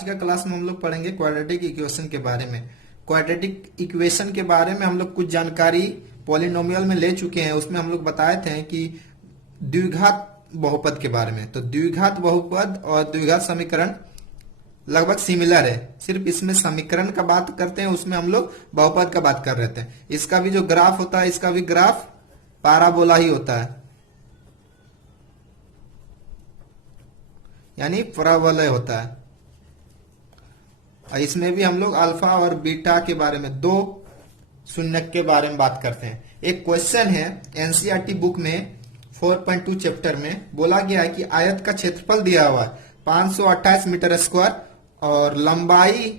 आज का क्लास में हम लोग पढ़ेंगे क्वाड्रेटिक इक्वेशन के बारे में। क्वाड्रेटिक इक्वेशन के बारे में हम लोग कुछ जानकारी पॉलिनोमियल में ले चुके हैं। उसमें हम लोग बताए थे कि द्विघात बहुपद के बारे में। तो द्विघात बहुपद और द्विघात समीकरण लगभग सिमिलर है, सिर्फ इसमें समीकरण का बात करते हैं, उसमें हम लोग बहुपद का बात कर रहे थे। इसका भी जो ग्राफ होता है, इसका भी ग्राफ पाराबोला ही होता है, यानी परवलय होता है। और इसमें भी हम लोग अल्फा और बीटा के बारे में, दो शून्यक के बारे में बात करते हैं। एक क्वेश्चन है एनसीईआरटी बुक में 4.2 चैप्टर में बोला गया है कि आयत का क्षेत्रफल दिया हुआ है 528 मीटर स्क्वायर और लंबाई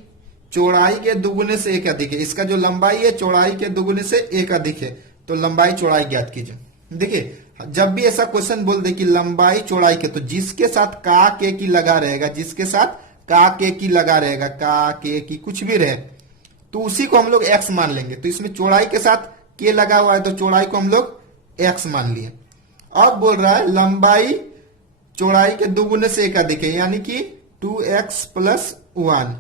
चौड़ाई के दुगुने से एक अधिक है। इसका जो लंबाई है चौड़ाई के दुगुने से एक अधिक है, तो लंबाई चौड़ाई ज्ञात कीजिए। देखिए, जब भी ऐसा क्वेश्चन बोल दे कि लंबाई चौड़ाई के, तो जिसके साथ का के की लगा रहेगा, जिसके साथ का के की लगा रहेगा, का के की कुछ भी रहे, तो उसी को हम लोग एक्स मान लेंगे। तो इसमें चौड़ाई के साथ के लगा हुआ है, तो चौड़ाई को हम लोग एक्स मान लिए। अब बोल रहा है लंबाई चौड़ाई के दुगुने से एक अधिक है, यानी कि 2x + 1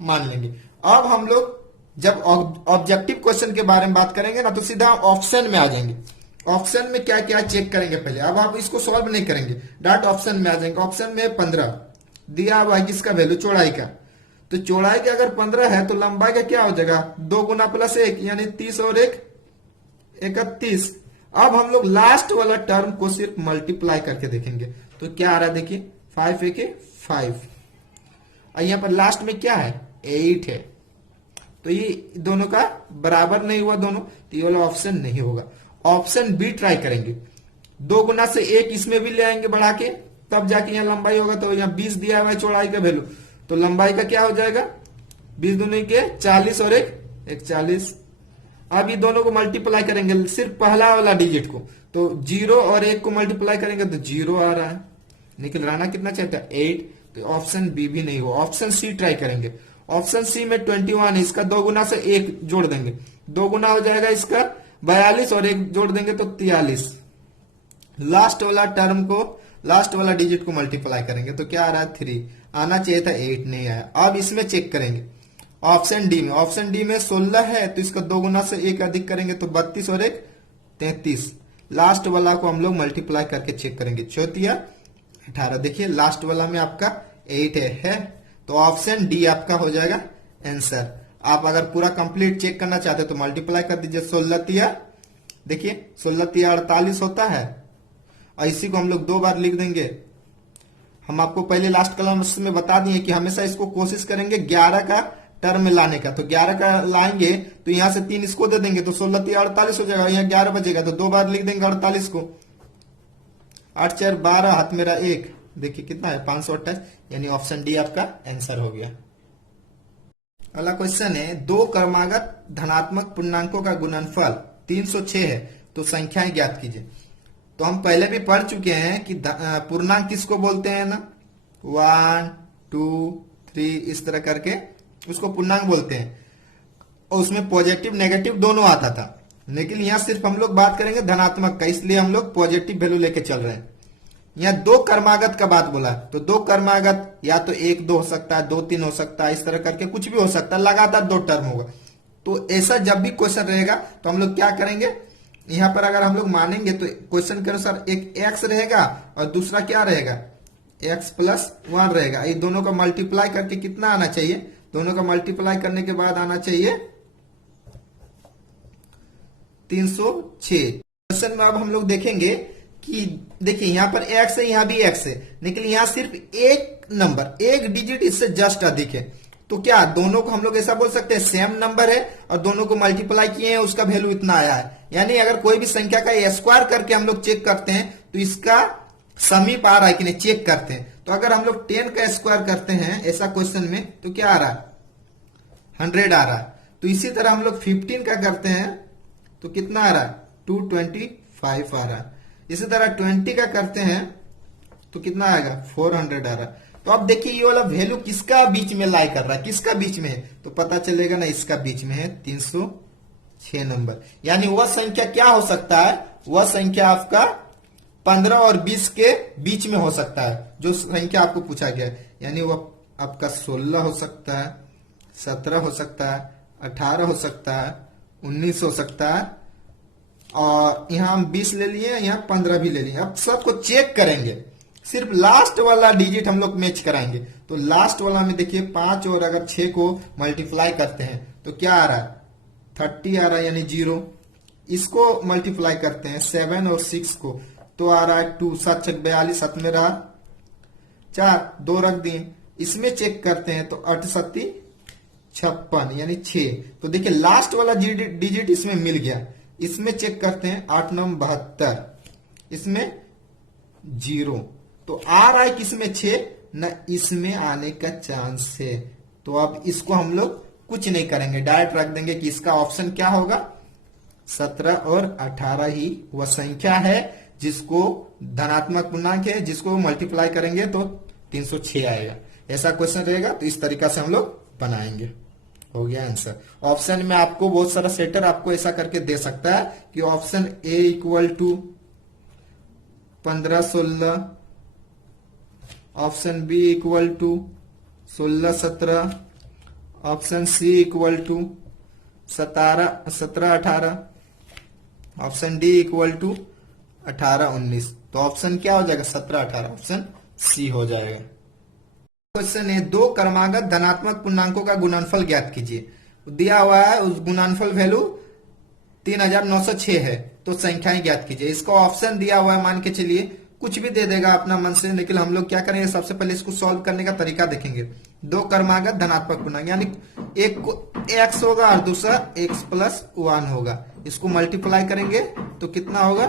मान लेंगे। अब हम लोग जब ऑब्जेक्टिव क्वेश्चन के बारे में बात करेंगे ना, तो सीधा ऑप्शन में आ जाएंगे। ऑप्शन में क्या क्या चेक करेंगे पहले। अब आप इसको सॉल्व नहीं करेंगे, डायरेक्ट ऑप्शन में आ जाएंगे। ऑप्शन में 15 दिया हुआ है, किसका वैल्यू, चौड़ाई का। तो चौड़ाई का अगर 15 है तो लंबाई का क्या हो जाएगा, 2 गुना +1 यानी 30 और 1 31। अब हम लोग लास्ट वाला टर्म को सिर्फ मल्टीप्लाई करके देखेंगे, तो क्या आ रहा है, देखिए 5 × 5। और यहां पर लास्ट में क्या है, 8 है। तो ये दोनों का बराबर नहीं हुआ दोनों, तो ये वाला ऑप्शन नहीं होगा। ऑप्शन बी ट्राई करेंगे। 2 गुना से 1 इसमें भी ले आएंगे बढ़ा के, तब जाके यहाँ लंबाई होगा। तो यहाँ 20 दिया हुआ है चौड़ाई का वैल्यू, तो लंबाई का क्या हो जाएगा, 20 दूनी के 40 और 1 40। अब ये दोनों को मल्टीप्लाई करेंगे, सिर्फ पहला वाला डिजिट को, तो 0 और 1 को मल्टीप्लाई करेंगे तो 0 आ रहा है। निकल रहा ना कितना चाहिए, 8। तो ऑप्शन बी भी नहीं हुआ। ऑप्शन सी ट्राई करेंगे। ऑप्शन सी में 21 है, इसका 2 गुना से 1 जोड़ देंगे, 2 गुना हो जाएगा इसका 42 और 1 जोड़ देंगे तो 43। लास्ट वाला टर्म को, लास्ट वाला डिजिट को मल्टीप्लाई करेंगे तो क्या आ रहा है, 3। आना चाहिए था 8, नहीं आया। अब इसमें चेक करेंगे ऑप्शन डी में। ऑप्शन डी में 16 है, तो इसका 2 गुना से 1 अधिक करेंगे तो 32 और 1 33। लास्ट वाला को हम लोग मल्टीप्लाई करके चेक करेंगे, 34 18। देखिए लास्ट वाला में आपका 8 है, तो ऑप्शन डी आपका हो जाएगा आंसर। आप अगर पूरा कंप्लीट चेक करना चाहते हैं तो मल्टीप्लाई कर दीजिए। 16 तिया, देखिए 16 तिया 48 होता है, और इसी को हम लोग 2 बार लिख देंगे। हम आपको पहले लास्ट क्लास में बता दिए कि हमेशा इसको कोशिश करेंगे 11 का टर्म में लाने का। तो 11 का लाएंगे तो यहां से 3 इसको दे देंगे, तो 16 तिया 48 हो जाएगा, यहाँ 11 बचेगा, तो 2 बार लिख देंगे 48 को। 8 4 12, हाथ मेरा 1, देखिए कितना है 528, यानी ऑप्शन डी आपका आंसर हो गया। अगला क्वेश्चन है, 2 क्रमागत धनात्मक पूर्णांकों का गुणनफल 306 है, तो संख्याएं ज्ञात कीजिए। तो हम पहले भी पढ़ चुके हैं कि पूर्णांक किसको बोलते हैं ना, 1 2 3 इस तरह करके उसको पूर्णांक बोलते हैं, और उसमें पॉजिटिव नेगेटिव दोनों आता था। लेकिन यहां सिर्फ हम लोग बात करेंगे धनात्मक का, इसलिए हम लोग पॉजिटिव वैल्यू लेके चल रहे हैं। यहाँ 2 क्रमागत का बात बोला, तो 2 क्रमागत या तो 1 2 हो सकता है, 2 3 हो सकता है, इस तरह करके कुछ भी हो सकता है, लगातार 2 टर्म होगा। तो ऐसा जब भी क्वेश्चन रहेगा तो हम लोग क्या करेंगे, यहाँ पर अगर हम लोग मानेंगे तो क्वेश्चन के अनुसार एक x रहेगा और दूसरा क्या रहेगा, x + 1 रहेगा। ये दोनों का मल्टीप्लाई करके कितना आना चाहिए, दोनों का मल्टीप्लाई करने के बाद आना चाहिए 306। क्वेश्चन में अब हम लोग देखेंगे कि देखिए यहाँ पर x है, यहाँ भी x है, लेकिन यहाँ सिर्फ एक नंबर, एक डिजिट इससे जस्ट अधिक है। तो क्या दोनों को हम लोग ऐसा बोल सकते हैं सेम नंबर है और दोनों को मल्टीप्लाई किए हैं, उसका वैल्यू इतना आया है। यानी अगर कोई भी संख्या का स्क्वायर करके हम लोग चेक करते हैं तो इसका समीप आ रहा है कि नहीं, चेक करते हैं। तो अगर हम लोग 10 का स्क्वायर करते हैं ऐसा क्वेश्चन में, तो क्या आ रहा है, 100 आ रहा है। तो इसी तरह हम लोग 15 का करते हैं तो कितना आ रहा है, 225 आ रहा है। इसी तरह 20 का करते हैं तो कितना आएगा, 400 आ रहा है। तो अब देखिए ये वाला वैल्यू किसका बीच में लाई कर रहा है, किसका बीच में है, तो पता चलेगा ना, इसका बीच में है 306 नंबर। यानी वह संख्या क्या हो सकता है, वह संख्या आपका 15 और 20 के बीच में हो सकता है, जो संख्या आपको पूछा गया है। यानी वह आपका 16 हो सकता है, 17 हो सकता है, 18 हो सकता है, 19 हो सकता है, और यहाँ हम 20 ले लिए, यहाँ 15 भी ले लिए। अब सबको चेक करेंगे, सिर्फ लास्ट वाला डिजिट हम लोग मैच कराएंगे। तो लास्ट वाला में देखिए 5 और अगर 6 को मल्टीप्लाई करते हैं तो क्या आ रहा है, 30 आ रहा है, यानी 0। इसको मल्टीप्लाई करते हैं 7 और 6 को, तो आ रहा है 2, 7 छक 42, 7 में रहा 4, 2 रख दिए। इसमें चेक करते हैं तो 8 सत्ती 56, यानी 6। तो देखिए लास्ट वाला डिजिट इसमें मिल गया। इसमें चेक करते हैं 8 9 72, इसमें 0। तो आ रहा है किसमें 6, न इसमें आने का चांस है। तो अब इसको हम लोग कुछ नहीं करेंगे, डायरेक्ट रख देंगे कि इसका ऑप्शन क्या होगा, 17 और 18 ही वह संख्या है जिसको धनात्मक पूर्णांक है, जिसको मल्टीप्लाई करेंगे तो 306 आएगा। ऐसा क्वेश्चन रहेगा तो इस तरीका से हम लोग बनाएंगे। हो गया आंसर। ऑप्शन में आपको बहुत सारा सेटर आपको ऐसा करके दे सकता है कि option A equal to 15 16, option B equal to 16 17, option C equal to 17 18, option D equal to 18 19। तो ऑप्शन क्या हो जाएगा, 17 18, ऑप्शन सी हो जाएगा। क्वेश्चन है, दो क्रमागत धनात्मक पूर्णांकों का गुणनफल ज्ञात कीजिए। दिया हुआ है उस गुणनफल वैल्यू 3906 है, तो संख्याएं ज्ञात कीजिए। इसका ऑप्शन दिया हुआ है, मान के चलिए कुछ भी दे देगा अपना मन से, लेकिन हम लोग क्या करेंगे, सबसे पहले इसको सॉल्व करने का तरीका देखेंगे। दो क्रमागत धनात्मक पूर्णांक, यानी एक को x होगा और दूसरा x प्लस 1 होगा, इसको मल्टीप्लाई करेंगे तो कितना होगा,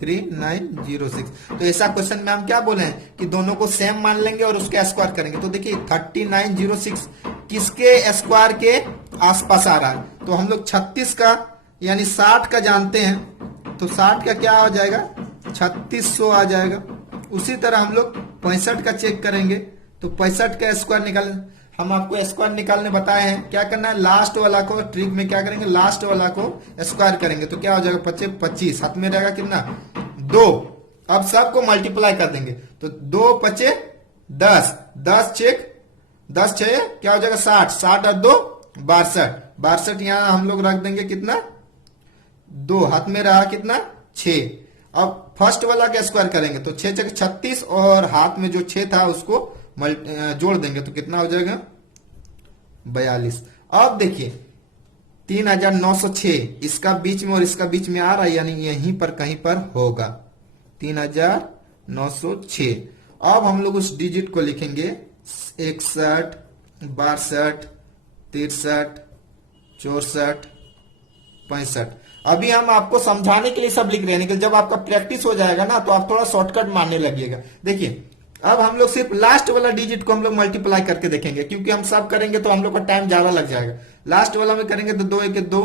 3906। तो ऐसा क्वेश्चन में हम क्या बोले हैं कि दोनों को सेम मान लेंगे और उसके स्क्वायर करेंगे। तो देखिए 3906 किसके स्क्वायर के आसपास आ रहा है, तो हम लोग 36 का यानी 60 का जानते हैं, तो 60 का क्या हो जाएगा, 3600 आ जाएगा। उसी तरह हम लोग 65 का चेक करेंगे तो 65 का स्क्वायर निकाल, हम आपको स्क्वायर निकालने बताए हैं। क्या करना है, लास्ट वाला को ट्रिक में क्या करेंगे, लास्ट वाला को स्क्वायर करेंगे तो क्या हो जाएगा, 25 25, हाथ में रहेगा कितना, 2। अब सबको मल्टीप्लाई कर देंगे तो 2 5 10, 10 चेक 10 6 क्या हो जाएगा, 60, 60 और 2 62, 62 यहां हम लोग रख देंगे कितना, 2, हाथ में रहा कितना, 6। अब फर्स्ट वाला का स्क्वायर करेंगे तो 6 6 36 और हाथ में जो 6 था उसको जोड़ देंगे तो कितना हो जाएगा, 42। अब देखिए 3906 इसका बीच में और इसका बीच में आ रहा है, यानी यहीं पर कहीं पर होगा 3906। अब हम लोग उस डिजिट को लिखेंगे 61 62 63 64 65। अभी हम आपको समझाने के लिए सब लिख रहे हैं, लेकिन जब आपका प्रैक्टिस हो जाएगा ना तो आप थोड़ा शॉर्टकट मारने लगिएगा। देखिए अब हम लोग सिर्फ लास्ट वाला डिजिट को हम लोग मल्टीप्लाई करके देखेंगे, क्योंकि हम सब करेंगे तो हम लोग का टाइम ज्यादा लग जाएगा। लास्ट वाला में करेंगे तो 2 1 2,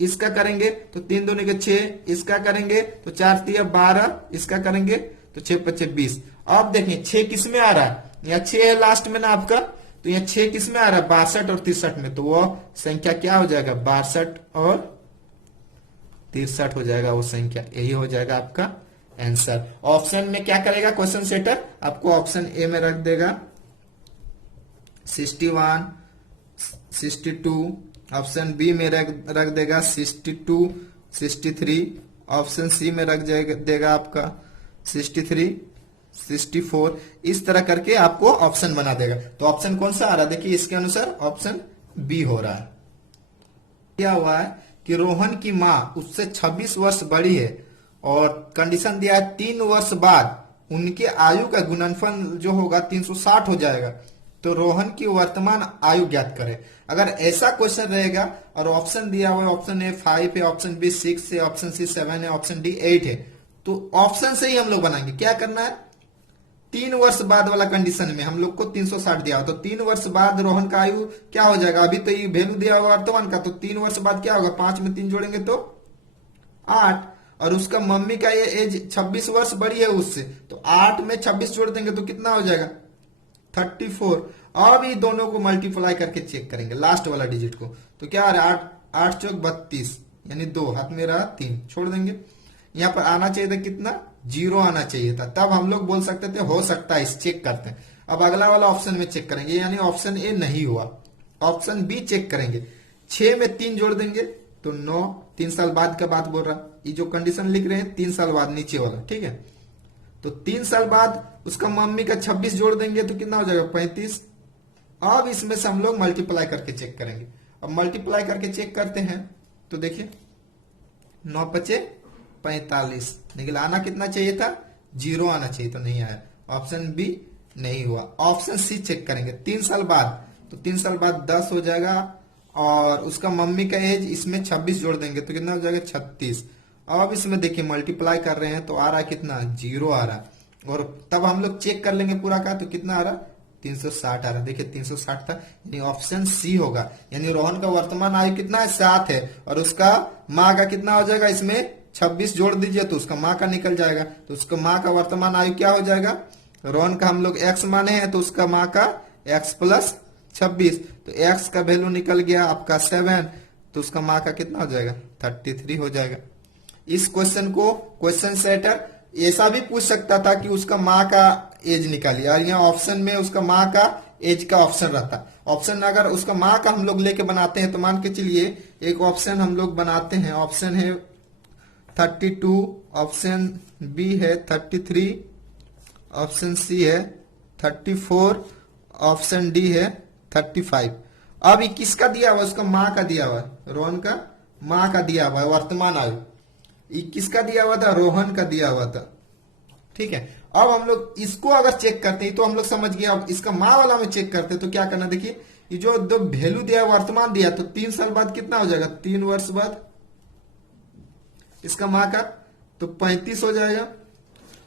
इसका करेंगे तो 3 2 के 6, इसका करेंगे तो 4 3 12, इसका करेंगे तो 6 5 20। अब देखिए 6 किस में आ रहा है, यहाँ 6 है लास्ट में ना आपका, तो यहाँ 6 किस में आ रहा है, 62 और 63 में, तो वो संख्या क्या हो जाएगा, 62 और 63 हो जाएगा वो संख्या, यही हो जाएगा आपका आंसर। ऑप्शन में क्या करेगा क्वेश्चन सेटर, आपको ऑप्शन ए में रख देगा 61 62, ऑप्शन बी में रख देगा 62 63, ऑप्शन सी में रख देगा आपका 63 64। इस तरह करके आपको ऑप्शन बना देगा। तो ऑप्शन कौन सा आ रहा है, देखिए इसके अनुसार ऑप्शन बी हो रहा है। क्या हुआ है कि रोहन की मां उससे 26 वर्ष बड़ी है और कंडीशन दिया है 3 वर्ष बाद उनके आयु का गुणनफल जो होगा 360 हो जाएगा, तो रोहन की वर्तमान आयु ज्ञात करें। अगर ऐसा क्वेश्चन रहेगा और ऑप्शन दिया हुआ है, ऑप्शन ए 5 है, ऑप्शन बी 6 है, ऑप्शन सी 7 है, ऑप्शन डी 8 है, तो ऑप्शन से ही हम लोग बनाएंगे। क्या करना है, 3 वर्ष बाद वाला कंडीशन में हम लोग को 360 दिया हो, तो 3 वर्ष बाद रोहन का आयु क्या हो जाएगा, अभी तो ये वैल्यू दिया होगा वर्तमान का, तो 3 वर्ष बाद क्या होगा, 5 में 3 जोड़ेंगे तो 8, और उसका मम्मी का ये एज 26 वर्ष बड़ी है उससे, तो 8 में 26 जोड़ देंगे तो कितना हो जाएगा, 34। अब ये दोनों को मल्टीप्लाई करके चेक करेंगे लास्ट वाला डिजिट को, तो क्या आ रहा है, 8 चौक 32, यानी 2, हाथ में रहा 3, छोड़ देंगे। यहाँ पर आना चाहिए था कितना, 0 आना चाहिए था, तब हम लोग बोल सकते थे हो सकता है, इस चेक करते हैं। अब अगला वाला ऑप्शन में चेक करेंगे, यानी ऑप्शन ए नहीं हुआ। ऑप्शन बी चेक करेंगे, 6 में 3 जोड़ देंगे तो 9, 3 साल बाद का बात बोल रहा। ये जो कंडीशन लिख रहे हैं 3 साल बाद, नीचे वाला, ठीक है। तो 3 साल बाद उसका मम्मी का 26 जोड़ देंगे तो कितना हो जाएगा, 35। अब इसमें से हम लोग मल्टीप्लाई करके चेक करेंगे। अब मल्टीप्लाई करके चेक करते हैं तो देखिए 9 पचे 45 निकला। आना कितना चाहिए था, 0 आना चाहिए, तो नहीं आया। ऑप्शन बी नहीं हुआ। ऑप्शन सी चेक करेंगे, 3 साल बाद, तो 3 साल बाद 10 हो जाएगा और उसका मम्मी का एज इसमें 26 जोड़ देंगे तो कितना हो जाएगा, 36। अब इसमें देखिए मल्टीप्लाई कर रहे हैं तो आ रहा है कितना, 0 आ रहा। और तब हम लोग चेक कर लेंगे पूरा का, तो कितना आ रहा, 360 आ रहा। देखिए 360 था, यानी ऑप्शन सी होगा। यानी रोहन का वर्तमान आयु कितना है, 7 है, और उसका माँ का कितना हो जाएगा, इसमें 26 जोड़ दीजिए तो उसका माँ का निकल जाएगा। तो उसका माँ का वर्तमान आयु क्या हो जाएगा, रोहन का हम लोग x माने हैं तो उसका माँ का x प्लस 26, तो x का वैल्यू निकल गया आपका 7, तो उसका माँ का कितना हो जाएगा, 33 हो जाएगा। इस क्वेश्चन को क्वेश्चन सेटर ऐसा भी पूछ सकता था कि उसका माँ का एज निकालिए, और यहाँ ऑप्शन में उसका माँ का एज का ऑप्शन रहता। ऑप्शन अगर उसका माँ का हम लोग लेके बनाते हैं तो मान के चलिए एक ऑप्शन हम लोग बनाते हैं, ऑप्शन है 32, ऑप्शन बी है 33, ऑप्शन सी है 34, ऑप्शन डी है 35। अब ये किसका दिया हुआ, उसका माँ का दिया हुआ, रोहन का माँ का दिया हुआ वर्तमान आयु। ये किसका दिया हुआ था, रोहन का दिया हुआ था, ठीक है। अब हम लोग इसको अगर चेक करते हैं तो हम लोग समझ गए। अब इसका माँ वाला में चेक करते हैं तो क्या करना, देखिए ये जो दो वैल्यू दिया वर्तमान दिया, तो 3 साल बाद कितना हो जाएगा, 3 वर्ष बाद इसका माँ का तो 35 हो जाएगा।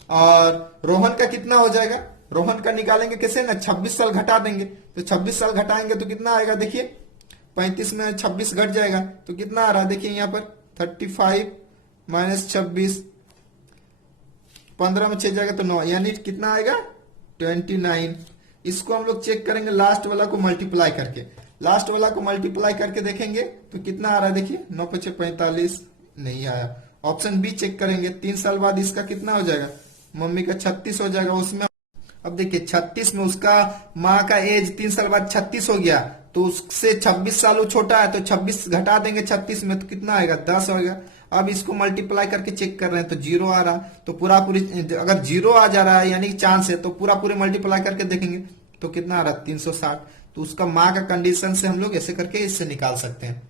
और रोहन का कितना हो जाएगा, रोहन का निकालेंगे कैसे ना, 26 साल घटा देंगे, तो 26 साल घटाएंगे तो कितना आएगा, देखिए 35 में 26 घट जाएगा तो कितना आ रहा है, देखिए यहाँ पर 35 माइनस 26, 15 में 6 जाएगा तो 9, यानी कितना आएगा 29। इसको हम लोग चेक करेंगे लास्ट वाला को मल्टीप्लाई करके, लास्ट वाला को मल्टीप्लाई करके देखेंगे तो कितना आ रहा है, देखिए 9 पचे 45, नहीं आया। ऑप्शन बी चेक करेंगे, 3 साल बाद इसका कितना हो जाएगा, मम्मी का 36 हो जाएगा उसमें। अब देखिए 36 में उसका माँ का एज 3 साल बाद 36 हो गया, तो उससे 26 साल वो छोटा है, तो 26 घटा देंगे 36 में तो कितना आएगा, 10 होगा। अब इसको मल्टीप्लाई करके चेक कर रहे हैं तो 0 आ रहा, तो पूरा पूरी अगर 0 आ जा रहा है यानी चांस है, तो पूरा पूरे मल्टीप्लाई करके देखेंगे तो कितना आ रहा है, 360। तो उसका माँ का कंडीशन से हम लोग ऐसे करके इससे निकाल सकते हैं।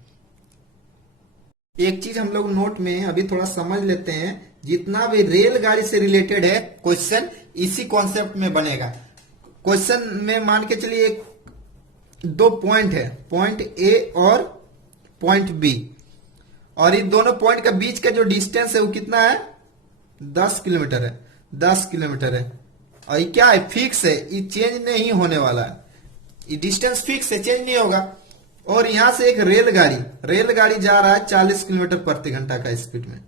एक चीज हम लोग नोट में अभी थोड़ा समझ लेते हैं, जितना भी रेलगाड़ी से रिलेटेड है क्वेश्चन इसी कॉन्सेप्ट में बनेगा। क्वेश्चन में मान के चलिए 2 पॉइंट है, पॉइंट ए और पॉइंट बी, और इन दोनों पॉइंट के बीच का जो डिस्टेंस है वो कितना है, 10 किलोमीटर है, 10 किलोमीटर है। और ये क्या है, फिक्स है, ये चेंज नहीं होने वाला है, ये डिस्टेंस फिक्स है, चेंज नहीं होगा। और यहां से एक रेलगाड़ी जा रहा है 40 किलोमीटर प्रति घंटा का स्पीड में,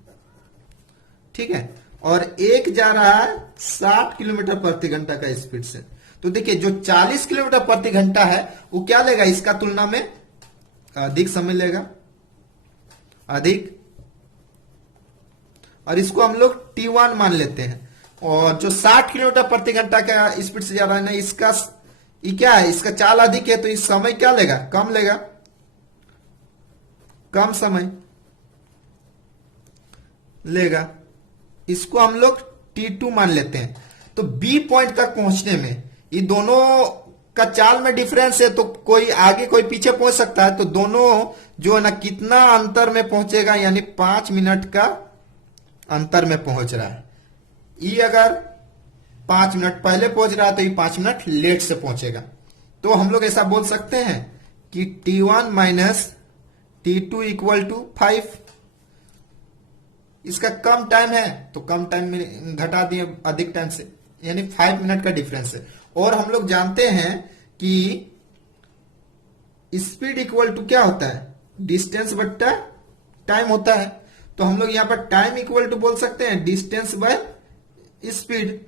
ठीक है, और एक जा रहा है 60 किलोमीटर प्रति घंटा का स्पीड से। तो देखिए जो 40 किलोमीटर प्रति घंटा है वो क्या लेगा, इसका तुलना में अधिक समय लेगा, अधिक, और इसको हम लोग T1 मान लेते हैं। और जो 60 किलोमीटर प्रति घंटा का स्पीड से जा रहा है ना, इसका ये क्या है, इसका चाल अधिक है, तो इस समय क्या लेगा, कम लेगा, कम समय लेगा। इसको हम लोग T2 मान लेते हैं। तो B पॉइंट तक पहुंचने में ये दोनों का चाल में डिफरेंस है, तो कोई आगे कोई पीछे पहुंच सकता है, तो दोनों जो है ना कितना अंतर में पहुंचेगा, यानी 5 मिनट का अंतर में पहुंच रहा है। ये अगर 5 मिनट पहले पहुंच रहा है तो ये 5 मिनट लेट से पहुंचेगा। तो हम लोग ऐसा बोल सकते हैं कि T1 minus T2 equal to 5। इसका कम टाइम है तो कम टाइम में घटा दिए अधिक टाइम से, यानी 5 मिनट का डिफरेंस है। और हम लोग जानते हैं कि स्पीड इक्वल टू क्या होता है, डिस्टेंस बट्टा टाइम होता है। तो हम लोग यहां पर टाइम इक्वल टू बोल सकते हैं डिस्टेंस बाय स्पीड।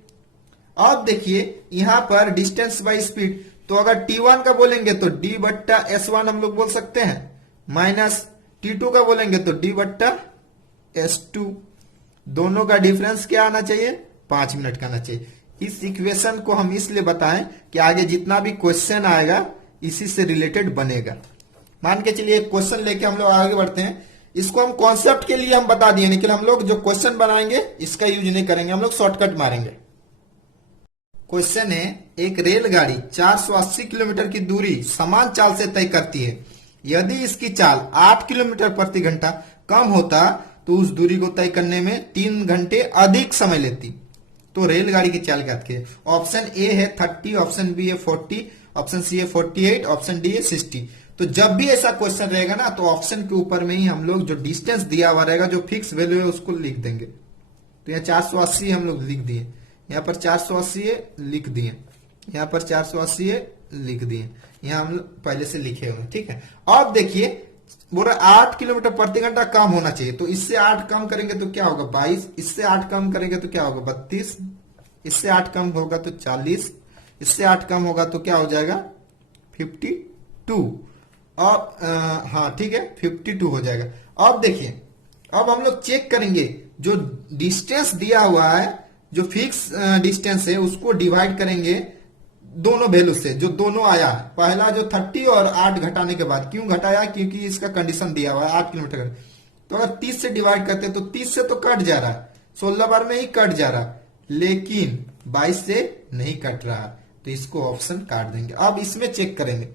अब देखिए यहां पर डिस्टेंस बाय स्पीड, तो अगर T1 का बोलेंगे तो D बट्टा S1 हम लोग बोल सकते हैं, माइनस T2 का बोलेंगे तो D बट्टा S2। दोनों का डिफरेंस क्या आना चाहिए, 5 मिनट का आना चाहिए। इस इक्वेशन को हम इसलिए बताएं कि आगे जितना भी क्वेश्चन आएगा इसी से रिलेटेड बनेगा। मान के चलिए एक क्वेश्चन लेके हम लोग आगे बढ़ते हैं। इसको हम कॉन्सेप्ट के लिए हम बता दिए, लेकिन हम लोग जो क्वेश्चन बनाएंगे इसका यूज नहीं करेंगे, हम लोग शॉर्टकट मारेंगे। क्वेश्चन है, एक रेलगाड़ी 480 किलोमीटर की दूरी समान चाल से तय करती है। यदि इसकी चाल 8 किलोमीटर प्रति घंटा कम होता तो उस दूरी को तय करने में 3 घंटे अधिक समय लेती। तो रेलगाड़ी की चाल ज्ञात कीजिए। ऑप्शन ए है 30, ऑप्शन बी है 40, ऑप्शन सी है 48, ऑप्शन डी है 60। तो जब भी ऐसा क्वेश्चन रहेगा ना तो ऑप्शन के ऊपर में ही हम लोग जो डिस्टेंस दिया हुआ रहेगा, जो फिक्स वैल्यू है उसको लिख देंगे। तो यहाँ 480 हम लोग लिख दिए, यहाँ पर 480 है लिख दिए, यहाँ पर 480 है लिख दिए, यहाँ हम पहले से लिखे हुए। ठीक है, अब देखिए बोल रहा 8 किलोमीटर प्रति घंटा कम होना चाहिए। तो इससे 8 कम करेंगे तो क्या होगा 22, इससे 8 कम करेंगे तो क्या होगा 32, इससे 8 कम होगा तो 40, इससे 8 कम होगा तो क्या हो जाएगा 52। अब हाँ ठीक है 52 हो जाएगा। अब देखिए, अब हम लोग चेक करेंगे जो डिस्टेंस दिया हुआ है, जो फिक्स डिस्टेंस है उसको डिवाइड करेंगे दोनों वैल्यू से, जो दोनों आया पहला जो 30 और 8 घटाने के बाद। क्यों घटाया, क्योंकि इसका कंडीशन दिया हुआ है 8 किलोमीटर। तो अगर 30 से डिवाइड करते हैं तो 30 से तो कट जा रहा है, 16 बार में ही कट जा रहा, लेकिन 22 से नहीं कट रहा, तो इसको ऑप्शन काट देंगे। अब इसमें चेक करेंगे,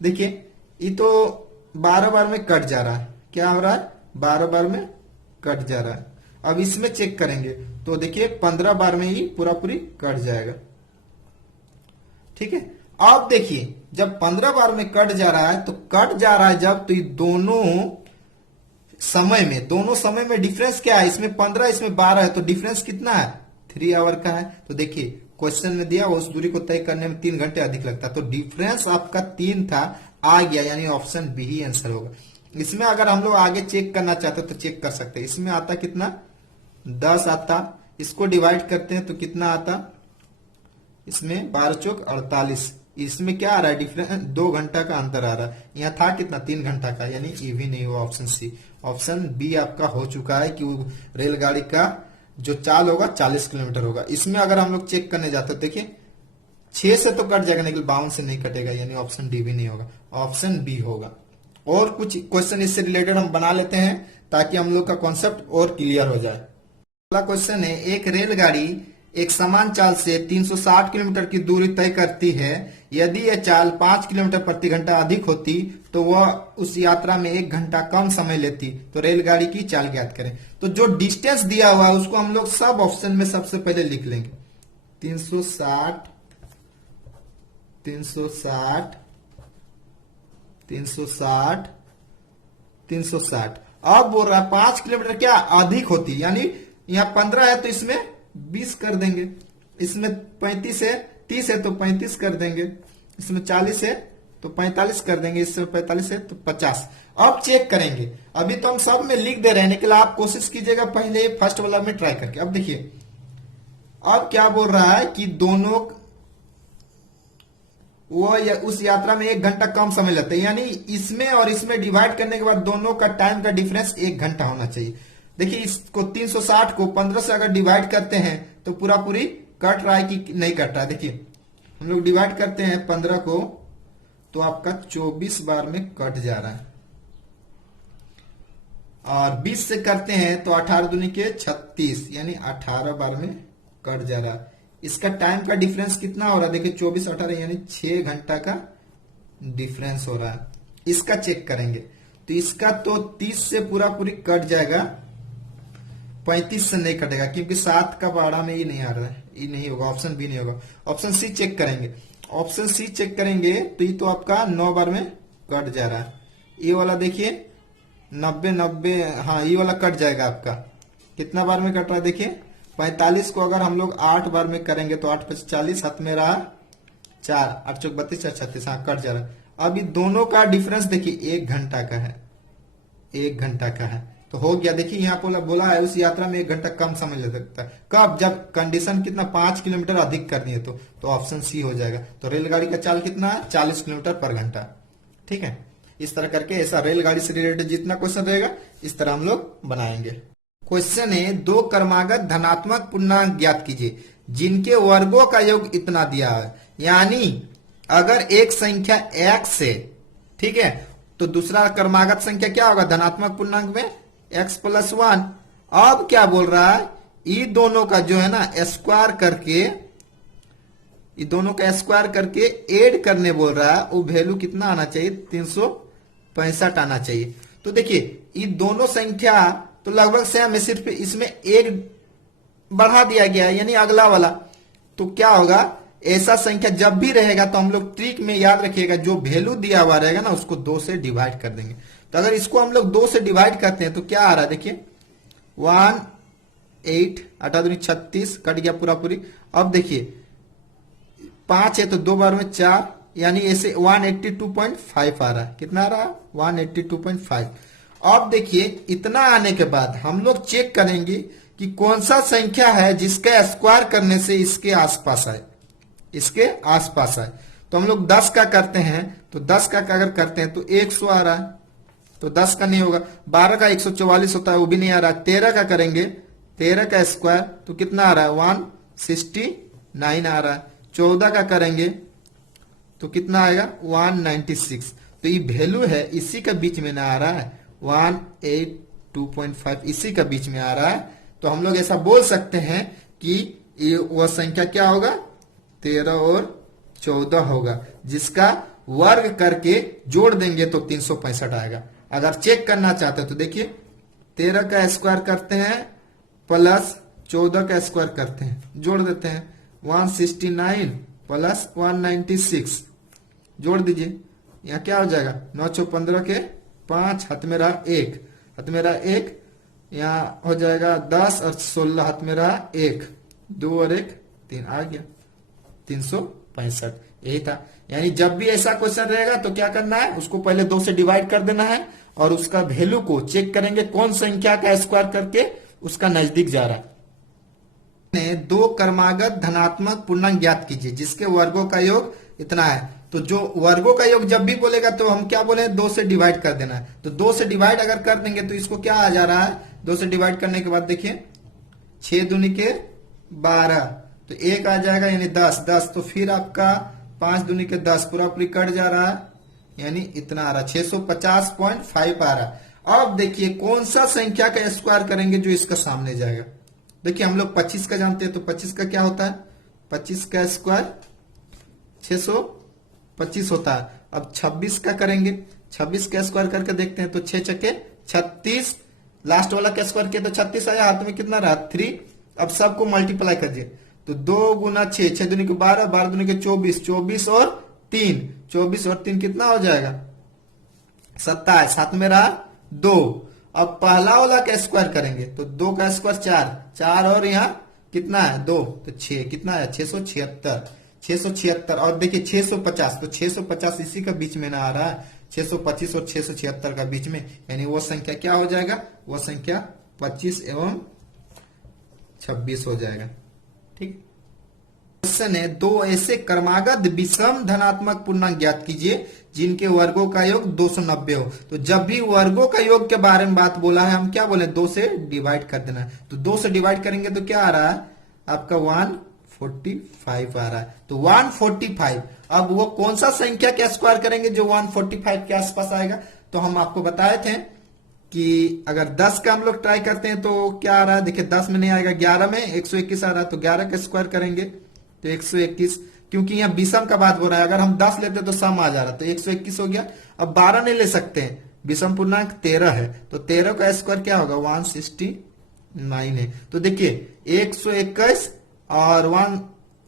देखिए ये तो 12 बार में कट जा रहा है, क्या हो रहा है 12 बार में कट जा रहा है। अब इसमें चेक करेंगे तो देखिए 15 बार में ही पूरा पूरी कट जाएगा। ठीक है, अब देखिए जब 15 बार में कट जा रहा है तो कट जा रहा है जब, तो ये दोनों समय में डिफरेंस क्या है, इसमें 15 इसमें 12 है, तो डिफरेंस कितना है 3 आवर का है। तो देखिए क्वेश्चन में दिया उस दूरी को तय करने में 3 घंटे अधिक लगता, तो डिफरेंस आपका 3 था, आ गया, यानी ऑप्शन बी ही आंसर होगा। इसमें अगर हम लोग आगे चेक करना चाहते तो चेक कर सकते हैं। इसमें आता कितना 10 आता, इसको डिवाइड करते हैं तो कितना आता, इसमें 12 चौक 48, इसमें क्या आ रहा है डिफरेंस 2 घंटा का अंतर आ रहा है। यहाँ था कितना 3 घंटा का, यानी ये भी नहीं हुआ ऑप्शन सी। ऑप्शन बी आपका हो चुका है कि रेलगाड़ी का जो चाल होगा 40 किलोमीटर होगा। इसमें अगर हम लोग चेक करने जाते हैं देखिए 6 से तो कट जाएगा लेकिन 52 से नहीं कटेगा, यानी ऑप्शन डी भी नहीं होगा, ऑप्शन बी होगा। और कुछ क्वेश्चन इससे रिलेटेड हम बना लेते हैं ताकि हम लोग का कॉन्सेप्ट और क्लियर हो जाए। अगला क्वेश्चन है, एक रेलगाड़ी एक समान चाल से 360 किलोमीटर की दूरी तय करती है। यदि यह चाल 5 किलोमीटर प्रति घंटा अधिक होती तो वह उस यात्रा में 1 घंटा कम समय लेती। तो रेलगाड़ी की चाल ज्ञात करें। तो जो डिस्टेंस दिया हुआ है उसको हम लोग सब ऑप्शन में सबसे पहले लिख लेंगे, 360 360 360 360। अब बोल रहा है 5 किलोमीटर क्या अधिक होती, यानी यहाँ 15 है तो इसमें 20 कर देंगे, इसमें 35 है 30 है तो 35 कर देंगे, इसमें 40 है तो 45 कर देंगे, इसमें 45 है तो 50। अब चेक करेंगे, अभी तो हम सब में लिख दे रहे हैं लेकिन आप कोशिश कीजिएगा पहले फर्स्ट वाला में ट्राई करके। अब देखिए अब क्या बोल रहा है कि दोनों उस यात्रा में 1 घंटा कम समय लेते हैं, यानी इसमें और इसमें डिवाइड करने के बाद दोनों का टाइम का डिफरेंस 1 घंटा होना चाहिए। देखिए इसको 360 को 15 से अगर डिवाइड करते हैं तो पूरा पूरी कट रहा है कि नहीं कट रहा है। देखिए हम लोग डिवाइड करते हैं 15 को तो आपका 24 बार में कट जा रहा है, और 20 से करते हैं तो 18 दूनी के 36, यानी 18 बार में कट जा रहा है। इसका टाइम का डिफरेंस कितना हो रहा है, देखिए 24 18 यानी 6 घंटा का डिफरेंस हो रहा है। इसका चेक करेंगे तो इसका तो 30 से पूरा पूरी कट जाएगा, 35 से नहीं कटेगा क्योंकि 7 का बाड़ा में ये नहीं आ रहा है, ये नहीं होगा, ऑप्शन बी नहीं होगा। ऑप्शन सी चेक करेंगे, ऑप्शन सी चेक करेंगे तो ये तो आपका 9 बार में कट जा रहा है। ये वाला देखिए 90 90, हाँ ये वाला कट जाएगा आपका, कितना बार में कट रहा है देखिए 45 को अगर हम लोग 8 बार में करेंगे तो 8 5 40, हाथ में रहा 4, 8 चौक 32 4 36, हाँ कट जा रहा है। अब ये दोनों का डिफरेंस देखिए 1 घंटा का है, 1 घंटा का है, तो हो गया। देखिए यहाँ बोला है उस यात्रा में 1 घंटा कम समय ले सकता है, कब, जब कंडीशन कितना 5 किलोमीटर अधिक करनी है तो ऑप्शन सी हो जाएगा। तो रेलगाड़ी का चाल कितना है 40 किलोमीटर पर घंटा। ठीक है, इस तरह करके ऐसा रेलगाड़ी से रिलेटेड जितना क्वेश्चन रहेगा इस तरह हम लोग बनाएंगे। क्वेश्चन है, दो क्रमागत धनात्मक पूर्णांक ज्ञात कीजिए जिनके वर्गों का योग इतना दिया है। यानी अगर एक संख्या x है, ठीक है, तो दूसरा क्रमागत संख्या क्या होगा धनात्मक पूर्णांक में x प्लस 1। अब क्या बोल रहा है, ये दोनों का जो है ना स्क्वायर करके, ये दोनों का स्क्वायर करके ऐड करने बोल रहा है। वो वैल्यू कितना आना चाहिए, 365 आना चाहिए। तो देखिए ये दोनों संख्या तो लगभग सेम है, सिर्फ इसमें एक बढ़ा दिया गया है, यानी अगला वाला। तो क्या होगा, ऐसा संख्या जब भी रहेगा तो हम लोग ट्रिक में याद रखिएगा, जो वैल्यू दिया हुआ रहेगा ना उसको 2 से डिवाइड कर देंगे। तो अगर इसको हम लोग 2 से डिवाइड करते हैं तो क्या आ रहा है, देखिए 1 8 8 दूनी 36 कट गया पूरा पूरी। अब देखिए 5 है तो 2 बार में 4, यानी ऐसे 182.5 आ रहा है। कितना आ रहा है, 182.5। अब देखिए इतना आने के बाद हम लोग चेक करेंगे कि कौन सा संख्या है जिसका स्क्वायर करने से इसके आसपास आए, इसके आसपास आए। तो हम लोग 10 का करते हैं, तो 10 का अगर करते हैं तो 100 आ रहा है, तो 10 का नहीं होगा। 12 का 144 होता है, वो भी नहीं आ रहा। 13 का करेंगे, 13 का स्क्वायर तो कितना आ रहा है, 169 आ रहा है। 14 का करेंगे तो कितना आएगा, 196। तो ये वैल्यू है इसी का बीच में ना आ रहा है, 182.5 इसी का बीच में आ रहा है। तो हम लोग ऐसा बोल सकते हैं कि ये वह संख्या क्या होगा, 13 और 14 होगा, जिसका वर्ग करके जोड़ देंगे तो 365 आएगा। अगर चेक करना चाहते हैं तो देखिए 13 का स्क्वायर करते हैं प्लस 14 का स्क्वायर करते हैं, जोड़ देते हैं 169 प्लस 196, जोड़ दीजिए, यहाँ क्या हो जाएगा, 9 × 15 के 5, हाथ में रहा 1, हाथ में रहा 1, यहाँ हो जाएगा 10 और 16, हाथ में रहा 1, 2 और 1 3, आ गया 365। यही था। यानी जब भी ऐसा क्वेश्चन रहेगा तो क्या करना है, उसको पहले 2 से डिवाइड कर देना है और उसका वैल्यू को चेक करेंगे कौन संख्या का स्क्वायर करके उसका नजदीक जा रहा है। दो क्रमागत धनात्मक पूर्णांक ज्ञात कीजिए जिसके वर्गों का योग इतना है। तो जो वर्गों का योग जब भी बोलेगा तो हम क्या बोले, 2 से डिवाइड कर देना है। तो 2 से डिवाइड अगर कर देंगे तो इसको क्या आ जा रहा है, 2 से डिवाइड करने के बाद देखिए 6 दूनी के 12, तो 1 आ जाएगा, यानी 10 10, तो फिर आपका 5 दूनी के 10 पूरा पूरी कट जा रहा है, यानी इतना आ रहा है 650.5 आ रहा है। अब देखिए कौन सा संख्या का स्क्वायर करेंगे जो इसका सामने जाएगा। देखिए हम लोग 25 का जानते हैं, तो 25 का क्या होता है, 25 का स्क्वायर 625 होता है। अब 26 का करेंगे, 26 का स्क्वायर करके देखते हैं तो 6 छक्के 36, लास्ट वाला का स्क्वायर किया तो 36 आया, हाथ में कितना रहा 3। अब सबको मल्टीप्लाई करिए तो 2 × 6, 6 दूनी के 12, 12 दूनी के 24, 24 और 3, 24 और 3 कितना हो जाएगा 27, साथ में रहा 2। अब पहला वाला का स्क्वायर करेंगे तो 2 का स्क्वायर 4, 4 और यहाँ कितना है 2, तो 6, कितना है 676, 676। और देखिए 650, तो 650 इसी का बीच में ना आ रहा है, 625 और 676 का बीच में, यानी वो संख्या क्या हो जाएगा, वो संख्या 25 एवं 26 हो जाएगा। ठीक। क्वेश्चन है, दो ऐसे क्रमागत विषम धनात्मक पूर्णांक ज्ञात कीजिए जिनके वर्गों का योग 290 हो। तो जब भी वर्गों का योग के बारे में बात बोला है, हम क्या बोले, 2 से डिवाइड कर देना है। तो 2 से डिवाइड करेंगे तो क्या आ रहा है आपका 145 आ रहा है। तो 145, अब वो कौन सा संख्या का स्क्वायर करेंगे जो 145 के आसपास आएगा। तो हम आपको बताए थे कि अगर 10 का हम लोग ट्राई करते हैं तो क्या आ रहा है, देखिए 10 में नहीं आएगा, 11 में 121 आ रहा है, तो 11 का स्क्वायर करेंगे तो 121, क्योंकि यहाँ विषम का बात हो रहा है। अगर हम 10 लेते तो सम आ जा रहा है, तो 121 हो गया। अब 12 नहीं ले सकते हैं, विषम पूर्णांक 13 है, तो 13 का स्क्वायर क्या होगा 169 है। तो देखिए 121 और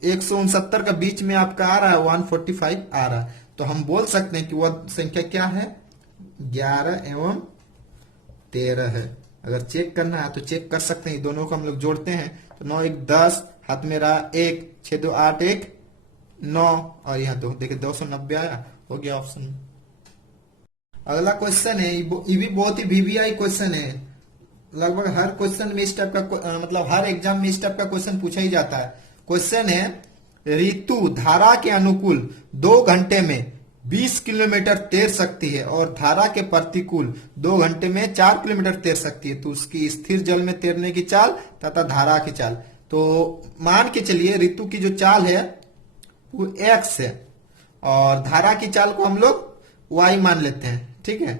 169 का बीच में आपका आ रहा है 145 आ रहा है। तो हम बोल सकते हैं कि वह संख्या क्या है, 11 एवं 13 है। अगर चेक करना है तो चेक कर सकते हैं, दोनों को हम लोग जोड़ते हैं तो 9 1 10, हाथ में रहा 1, 6 2 8 1 9, और यहाँ तो देखिए 290 आया, हो गया ऑप्शन। अगला क्वेश्चन है, ये भी बहुत ही वीवीआई क्वेश्चन है। लगभग हर क्वेश्चन में इस टाइप का मतलब हर एग्जाम में इस टाइप का क्वेश्चन पूछा ही जाता है। क्वेश्चन है, ऋतु धारा के अनुकूल 2 घंटे में 20 किलोमीटर तैर सकती है और धारा के प्रतिकूल 2 घंटे में 4 किलोमीटर तैर सकती है, तो उसकी स्थिर जल में तैरने की चाल तथा धारा की चाल। तो मान के चलिए ऋतु की जो चाल है वो x है और धारा की चाल को हम लोग y मान लेते हैं, ठीक है।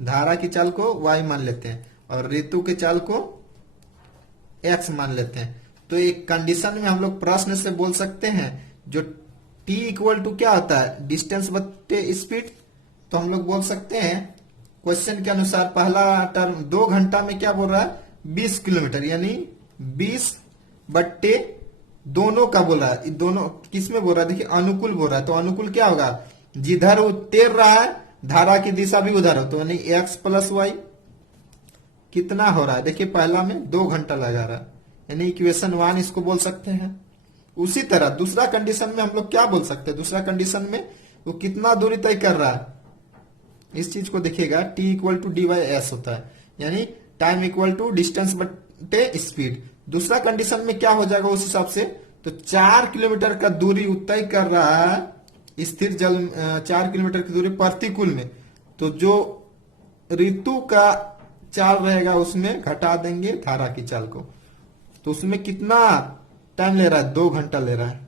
धारा की चाल को y मान लेते हैं और ऋतु की चाल को x मान लेते हैं। तो एक कंडीशन में हम लोग प्रश्न से बोल सकते हैं जो t इक्वल टू क्या होता है, डिस्टेंस बट्टे स्पीड। तो हम लोग बोल सकते हैं क्वेश्चन के अनुसार पहला टर्म 2 घंटा में क्या बोल रहा है, 20 किलोमीटर, यानी 20 बट्टे दोनों का बोल रहा है। दोनों किस में बोल रहा है, देखिए अनुकूल बोल रहा है। तो अनुकूल क्या होगा, जिधर वो तैर रहा है धारा की दिशा भी उधर हो, तो यानी x प्लस वाई कितना हो रहा है, देखिए पहला में 2 घंटा लगा रहा है, यानी इक्वेशन 1 इसको बोल सकते हैं। उसी तरह दूसरा कंडीशन में हम लोग क्या बोल सकते हैं, दूसरा कंडीशन में वो कितना दूरी तय कर रहा है, इस चीज को देखिएगा, t equal to D by S होता है, यानी टाइम इक्वल टू डिस्टेंस बटे स्पीड। दूसरा कंडीशन में क्या हो जाएगा उस हिसाब से, तो 4 किलोमीटर का दूरी तय कर रहा है स्थिर जल, 4 किलोमीटर की दूरी प्रतिकूल में, तो जो ऋतु का चाल रहेगा उसमें घटा देंगे धारा की चाल को, तो उसमें कितना टाइम ले रहा है, 2 घंटा ले रहा है।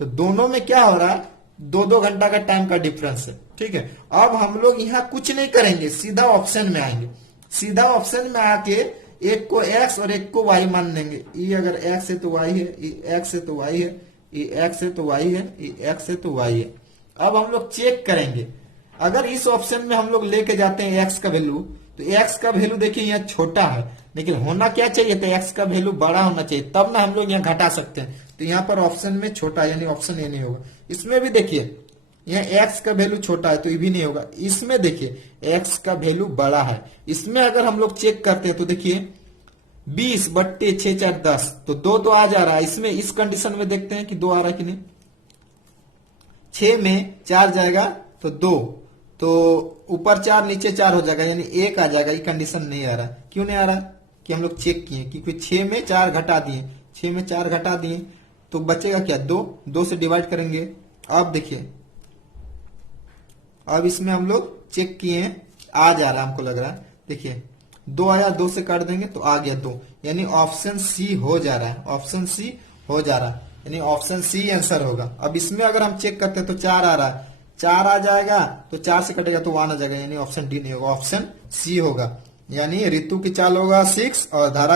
तो दोनों में क्या हो रहा है, 2-2 घंटा का टाइम का डिफरेंस है, ठीक है। अब हम लोग यहाँ कुछ नहीं करेंगे, सीधा ऑप्शन में आएंगे। सीधा ऑप्शन में आके एक को x और एक को y मान लेंगे। ये अगर x है तो y है, ये x है तो y है, ये x है तो y है, ये x है तो y है। अब हम लोग चेक करेंगे, अगर इस ऑप्शन में हम लोग लेके जाते हैं x का वैल्यू, तो x का वैल्यू देखिए यहाँ छोटा है, लेकिन होना क्या चाहिए था, x का वैल्यू बड़ा होना चाहिए, तब ना हम लोग यहाँ घटा सकते हैं। तो यहाँ पर ऑप्शन में छोटा, यानी ऑप्शन ए नहीं होगा। इसमें भी देखिए यहाँ x का वैल्यू छोटा है तो ये भी नहीं होगा। इसमें देखिए x का वैल्यू बड़ा है। इसमें अगर हम लोग चेक करते हैं तो देखिए 20 बट्टे 6 4 10, तो 2 तो आ जा रहा है। इसमें इस कंडीशन में देखते हैं कि 2 आ रहा है कि नहीं। 6 में 4 जाएगा तो 2, तो ऊपर 4 नीचे 4 हो जाएगा, यानी 1 आ जाएगा। ये कंडीशन नहीं आ रहा, क्यों नहीं आ रहा कि हम लोग चेक किए, क्योंकि 6 में 4 घटा दिए, 6 में 4 घटा दिए तो बचेगा क्या, 2 से डिवाइड करेंगे। अब देखिए, अब इसमें हम लोग चेक किए आ जा रहा है, हमको लग रहा है, देखिए 2 आया, 2 से काट देंगे तो आ गया 2, यानी ऑप्शन सी हो जा रहा है, ऑप्शन सी हो जा रहा है, यानी ऑप्शन सी आंसर होगा। अब इसमें अगर हम चेक करते हैं तो 4 आ रहा है, 4 आ जाएगा तो 4 से कटेगा तो 1 आ जाएगा, यानी ऑप्शन डी नहीं होगा, ऑप्शन सी होगा। यानी ऋतु की चाल होगा 6 और धारा